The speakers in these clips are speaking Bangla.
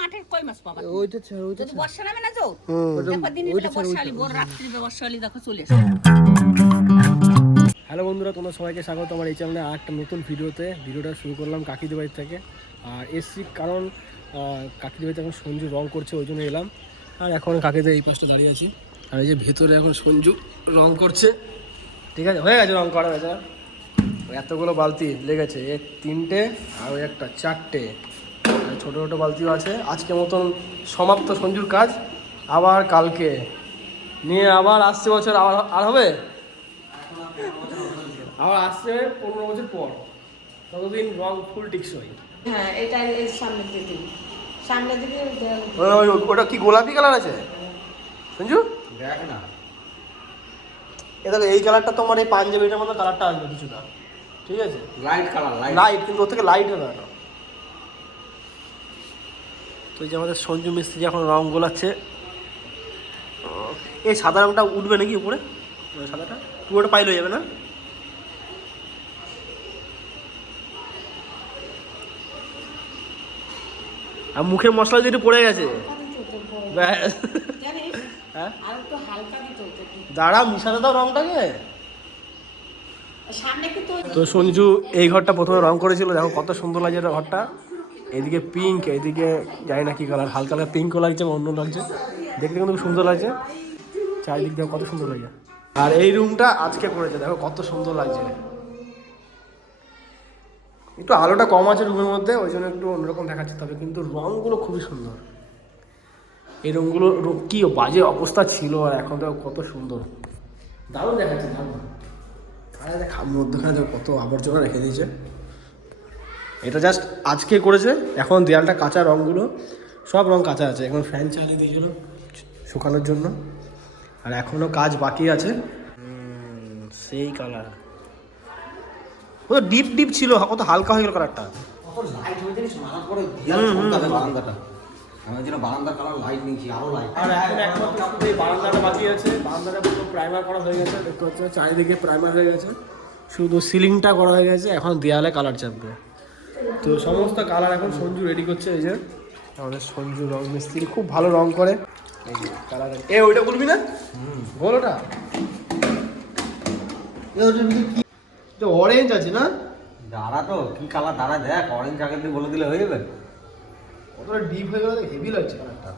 মাঠের কই মাছ পাবা ওইটা ছাড় ওইটা যদি বর্ষা নামে না যাও দেখো দিনে ওইটা বর্ষালি ভোর রাত্রি বর্ষালি দেখো চলে আসে। হ্যালো বন্ধুরা, তোমরা সবাইকে স্বাগত আমার এই চ্যানেলে আর একটা নতুন ভিডিওটা শুরু করলাম কাকিদের বাড়ি থেকে। আর এসছি কারণ কাকিদের বাড়িতে এখন সঞ্জু রং করছে, ওই জন্য এলাম। আর এখন কাকিদের এই পাশটা দাঁড়িয়ে আছি, আর এই যে ভেতরে এখন সঞ্জু রং করছে। ঠিক আছে, হয়ে গেছে রং করা হয়েছে। এতগুলো বালতি লেগেছে, এ 3টে আর ওই একটা 4টে, ছোটো ছোটো বালতিও আছে। আজকে মতন সমাপ্ত সঞ্জুর কাজ। আবার কালকে নিয়ে আবার আসছে বছর আর হবে, আবার আসছে 15 বছর পর, ততদিন রং ফুল টিকসই। হ্যাঁ, এটা এই সামনের দিকে ওটা কি গোলাপি কালার আছে সঞ্জু? দেখ না, এটা এই কালারটা তোমার এই পাঞ্জাবিটার মতো কালারটা আসবে কিছুটা, ঠিক আছে? লাইট কালার, লাইট, কিন্তু ওর থেকে লাইট হবে না। তো এই যে আমাদের সঞ্জু মিস্ত্রি এখন রং গোলাচ্ছে। এই সাদা রংটা উঠবে নাকি উপরে? সাদাটা পুরোটা পাইল হয়ে যাবে না? আর মুখের মশলা যেটা পড়ে গেছে, হ্যাঁ আর একটু হালকা দিতে হতো একটু। দাঁড়া, মিশাতে দাও রংটাকে। সামনে কিন্তু তো সঞ্জু এই ঘরটা প্রথমে রং করেছিল, দেখো কত সুন্দর লাগছে এটা ঘরটা। এদিকে পিঙ্ক, এদিকে জানি না কি কালার, হালকা হালকা পিঙ্কও লাগছে, অন্য লাগছে, দেখতে কিন্তু খুব সুন্দর লাগছে। চারিদিক দেখো কত সুন্দর লাগছে। আর এই রুমটা আজকে করেছে, দেখো কত সুন্দর লাগছে। একটু আলোটা কম আছে রুমের মধ্যে, ওই জন্য একটু অন্যরকম দেখাচ্ছে, তবে কিন্তু রঙগুলো খুবই সুন্দর। এই রঙগুলো কি বাজে অবস্থা ছিল, আর এখন দেখো কত সুন্দর, দারুণ দেখাচ্ছে, দারুণ। আর মধ্যখানে দেখো কত আবর্জনা রেখে দিয়েছে। এটা জাস্ট আজকে করেছে, এখন দেয়ালটা কাঁচা, রঙগুলো সব রং কাঁচা আছে। এখন ফ্যান চালিয়ে দিয়েছিল শুকানোর জন্য, আর এখনও কাজ বাকি আছে। সেই কালার ও ডিপ ডিপ ছিল, কত হালকা হয়ে গেল কালারটা। কত লাইট হয়ে জানিস মারা করে বারান্দাটা, আমি যেন বারান্দার কালার লাইট নিয়েছি, আরো লাইট। আর এখন একমাত্র শুধু এই বারান্দাটা বাকি আছে, বারান্দাটা পুরো প্রাইমার করা হয়ে গেছে, দেখতে পাচ্ছ চারিদিকে প্রাইমার হয়ে গেছে, শুধু সিলিংটা করা হয়ে গেছে, এখন দেয়ালে কালার চাপবে। তো সমস্ত কালার এখন সঞ্জু রেডি করছে। এই যে আমাদের সঞ্জু রং মিস্ত্রি, খুব ভালো রং করে। এই যে কালার, এ ওইটা বলবি না, বল ওটা অরেঞ্জ আছে না? দাঁড়া তো, কি কালার দাঁড়া, দেখ অরেঞ্জ আগে দিয়ে বলে দিলে হয়ে যাবে। কতটা ডিপ হয়ে গেল, হেভি লাগছে কালারটা।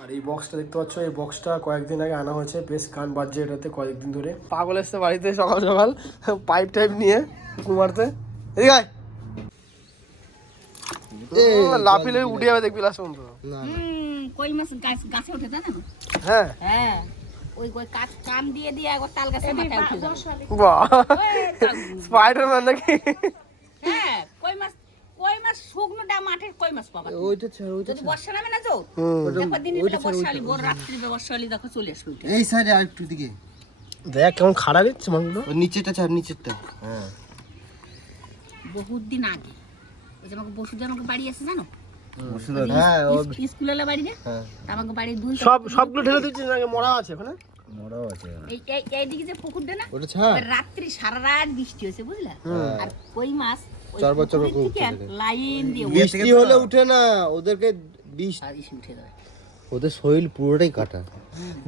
আর এই বক্সটা দেখতে পাচ্ছ, এই বক্সটা কয়েকদিন আগে আনা হয়েছে, বেশ গান বাজছে এটাতে কয়েকদিন ধরে। পাগল এসছে বাড়িতে সকাল সকাল পাইপ টাইপ নিয়ে কুমারতে, এদিকে আয়। লাফিলে উঠে যাবে, দেখবি লাস্ট পর্যন্ত। কই মাছ গাছে ওঠে জানো? হ্যাঁ হ্যাঁ, ওই কাঠ কান দিয়ে দিয়ে একবার তাল গাছে মাথায় উঠে যাবে। বাহ, স্পাইডারম্যান নাকি? হ্যাঁ, কই মাছ শুকনোটা মাঠের কই মাছ পাবা ওইটা ছাড় ওইটা যদি বর্ষা নামে না যাও দেখো দিনে বর্ষালি ভোর রাত্রি বর্ষালি দেখো চলে আসবে উঠে। এই সাইডে আর একটু দিকে দেখ কেমন খাড়া দিচ্ছে মাছগুলো। ওই নিচেরটা ছাড়, নিচেরটা। হ্যাঁ, বহুত দিন আগে ওই যে আমাকে বসুদা আমাকে বাড়ি আছে জানো, হ্যাঁ স্কুলের বাড়ি না, আমাকে বাড়ি দুই সবগুলো ঢেলে দিচ্ছে, আগে মরা আছে ওখানে, মরাও আছে। এইদিকে যে পুকুর দে না, ওটা ছাড়, রাত্রি সারা রাত বৃষ্টি হয়েছে বুঝলা, আর কই মাছ চরবর চরবর লাইন দিয়ে বৃষ্টি হলে উঠে না, ওদেরকে উঠে যায়। ওদের শরীর পুরোটাই কাটা।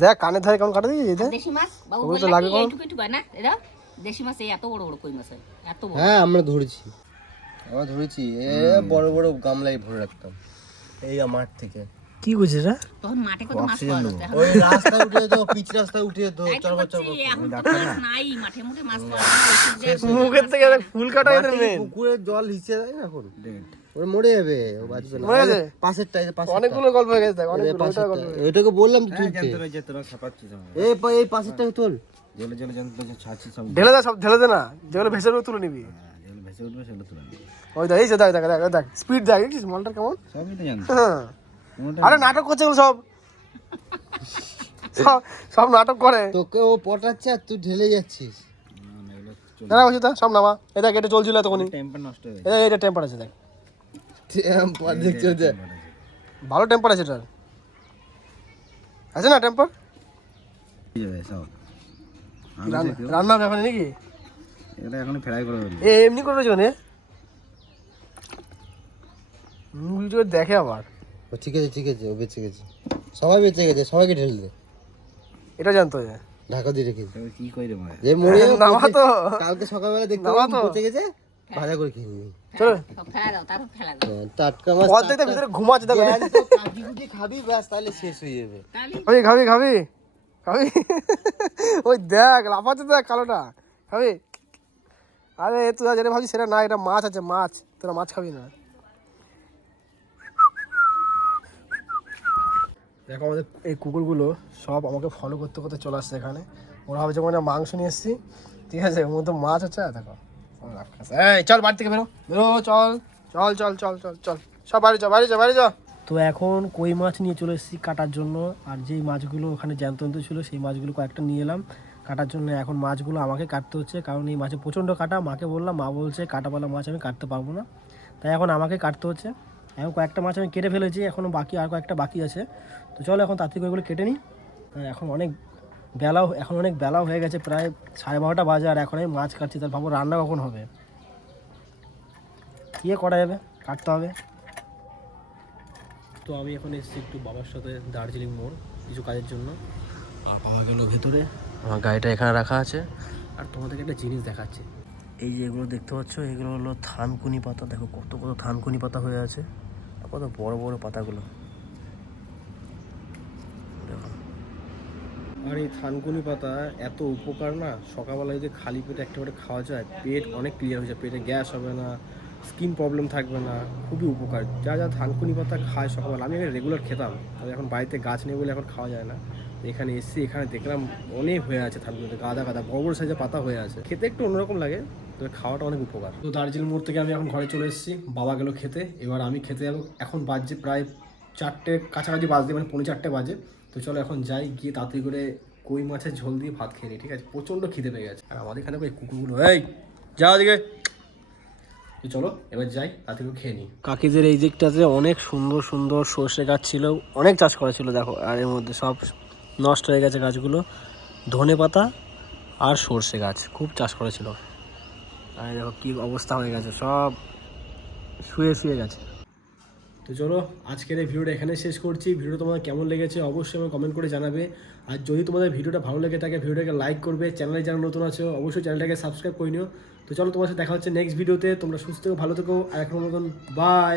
দেখ কানের ধারে কেমন কাটা দিয়েছে। দেশি মাছ বাবু ওগুলো তো বললা লাগে কি কম। এইটুকু এইটুকু হয় না, এরা দেশি মাছ এই এত বড় বড় কই মাছ হয়, এত বড়। হ্যাঁ আমরা ধরেছি, বড় বড় গামলায় ভরে রাখতাম এই মাঠ থেকে। কি বুঝছিস রে? তখন মাঠে কত মাছ পাওয়া যেত, এখন ওই রাস্তায় উঠে যেত, পিচ রাস্তায় উঠে যেত, তাই তো চরবর বলছি, চরবর। এখন তো মাছ নাই, মাঠে মুঠে মাছ পাওয়া যায় না, ওষুধ দেয়, মুখের থেকে ফুল কাটা এদের মেন। পুকুরের জল হিসে যায় না, এখন ওরা মরে যাবে, ও বাঁচবে না। মরে যাবে? পাশেরটা, এই পাশেরটা, অনেকগুলো গল্প হয়ে গেছে, দেখ অনেকগুলো গল্প হয়ে গেছে। এটাকে বললাম তো তুলতে। এই পাশেরটা তোল। ঢেলে দে, সব ঢেলে দে না, যেগুলো ভেসে উঠবে তুলে নিবি। ওই দেখ, এই যে দেখ দেখ দেখ দেখ স্পিড দেখ, দেখছিস মালটার কেমন। হ্যাঁ, আরে নাটক করছে এগুলো সব, সব নাটক করে। তোকে ও পটাচ্ছে আর তুই ঢেলে যাচ্ছিস। না বলছি তা সব নামা। এই দেখ এটা চলছিল তখনই, এটা টেম্পার আছে, দেখ টেম্পার দেখছো যে ভালো টেম্পার আছে এটার, আছে না টেম্পার? রান্না হবে এখন নাকি? এটা এখন ফ্রাই করে এমনি করে রয়েছে মানে ভিডিও দেখে আবার। ও ঠিক আছে ও বেঁচে গেছে, সবাই বেঁচে গেছে, সবাইকে ঢেলে দে। এটা জানতো যে ঢাকা দিয়ে রেখে তবে কি কইরে মায়া যে মরে নামা তো কালকে সকালবেলা দেখতে নামা তো। বেঁচে গেছে, ভাজা করে খেয়ে নিবি। চলো সব ফেলা দাও, তারপর ফেলা দাও। টাটকা মাছ অর্ধেকটা ভিতরে ঘুমাচ্ছে দেখো। কাটি কুটি খাবি ব্যাস, তাহলে শেষ হয়ে যাবে। তাহলে খাবি খাবি খাবি খাবি ওই দেখ লাফাচ্ছে দেখ কালোটা, খাবি? আরে তুই যেটা ভাবছিস সেটা না, এটা মাছ আছে, মাছ। তোরা মাছ খাবি না? দেখো আমাদের এই কুকুরগুলো সব আমাকে ফলো করতে করতে চলে আসছে এখানে। ওরা ভাবছে মানে মাংস নিয়ে এসেছি, ঠিক আছে, ওর মধ্যে মাছ হচ্ছে। দেখো এই চল বাড়ি থেকে বেরো বেরো, চল চল চল চল চল চল সব বাড়ি চল, বাড়ি চল, বাড়ি চল। তো এখন কই মাছ নিয়ে চলে এসেছি কাটার জন্য। আর যেই মাছগুলো ওখানে জ্যান্ত ছিল সেই মাছগুলো কয়েকটা নিয়ে এলাম কাটার জন্য। এখন মাছগুলো আমাকে কাটতে হচ্ছে, কারণ এই মাছে প্রচণ্ড কাটা। মাকে বললাম, মা বলছে কাটাওয়ালা মাছ আমি কাটতে পারবো না, তাই এখন আমাকে কাটতে হচ্ছে। এখন কয়েকটা মাছ আমি কেটে ফেলেছি, এখনও বাকি আর কয়েকটা বাকি আছে। তো চলো এখন তাড়াতাড়ি করে কেটে নিই। এখন অনেক বেলাও হয়ে গেছে, প্রায় 12:30 বাজে, আর এখন আমি মাছ কাটছি। তার ভাবো রান্না কখন হবে, কী করা যাবে, কাটতে হবে। তো আমি এখন এসেছি একটু বাবার সাথে দার্জিলিং মোড় কিছু কাজের জন্য। আর বাবা গেল ভেতরে, আমার গাড়িটা এখানে রাখা আছে। আর তোমাদেরকে একটা জিনিস দেখাচ্ছি, এই যে এগুলো দেখতে পাচ্ছ, এগুলো হলো থানকুনি পাতা। দেখো কত কত থানকুনি পাতা হয়ে আছে, কত বড় বড় পাতাগুলো দেখো। আর এই থানকুনি পাতা এত উপকার না, সকালবেলা যদি খালি পেটে একেবারে খাওয়া যায়, পেট অনেক ক্লিয়ার হয়ে যায়, পেটে গ্যাস হবে না, স্কিন প্রবলেম থাকবে না, খুবই উপকার। যা থানকুনি পাতা খায় সকালবেলা, আমি আগে রেগুলার খেতাম, তবে এখন বাড়িতে গাছ নেই বলে এখন খাওয়া যায় না। এখানে এসেছি, এখানে দেখলাম অনেক হয়ে আছে থানকুনি, গাদা গাদা বড় বড় সাইজের পাতা হয়ে আছে। খেতে একটু অন্যরকম লাগে, তবে খাওয়াটা অনেক উপকার। তো দার্জিলিং মোড় থেকে আমি এখন ঘরে চলে এসেছি, বাবা গেল খেতে, এবার আমি খেতে যাবো। এখন বাজছে প্রায় 4টে কাছাকাছি বাজতে, মানে 3:45 বাজে। তো চলো এখন যাই, গিয়ে তাড়াতাড়ি করে কই মাছের ঝোল দিয়ে ভাত খেয়ে নিই, ঠিক আছে? প্রচণ্ড খিদে পেয়ে গেছে। আর আমাদের এখানে ওই কুকুরগুলো, এই যাও দিকে। তো চলো এবার যাই, তাড়াতাড়ি খেয়ে নিই। কাকিদের এই দিকটাতে অনেক সুন্দর সুন্দর সর্ষে গাছ ছিল, অনেক চাষ করা ছিল দেখো। আর এর মধ্যে সব নষ্ট হয়ে গেছে গাছগুলো। ধনে পাতা আর সর্ষে গাছ খুব চাষ করেছিল, আর দেখো কী অবস্থা হয়ে গেছে, সব শুয়ে গেছে। তো চলো আজকের এই ভিডিওটা এখানে শেষ করছি। ভিডিওটা তোমাদের কেমন লেগেছে অবশ্যই আমাকে কমেন্ট করে জানাবে। আর যদি তোমাদের ভিডিওটা ভালো লেগে থাকে ভিডিওটাকে লাইক করবে, চ্যানেলে যারা নতুন আছো অবশ্যই চ্যানেলটাকে সাবস্ক্রাইব করে নিও। তো চলো তোমার সাথে দেখা হচ্ছে নেক্সট ভিডিওতে। তোমরা সুস্থ থেকো, ভালো থেকো, আর এখন মতন বাই।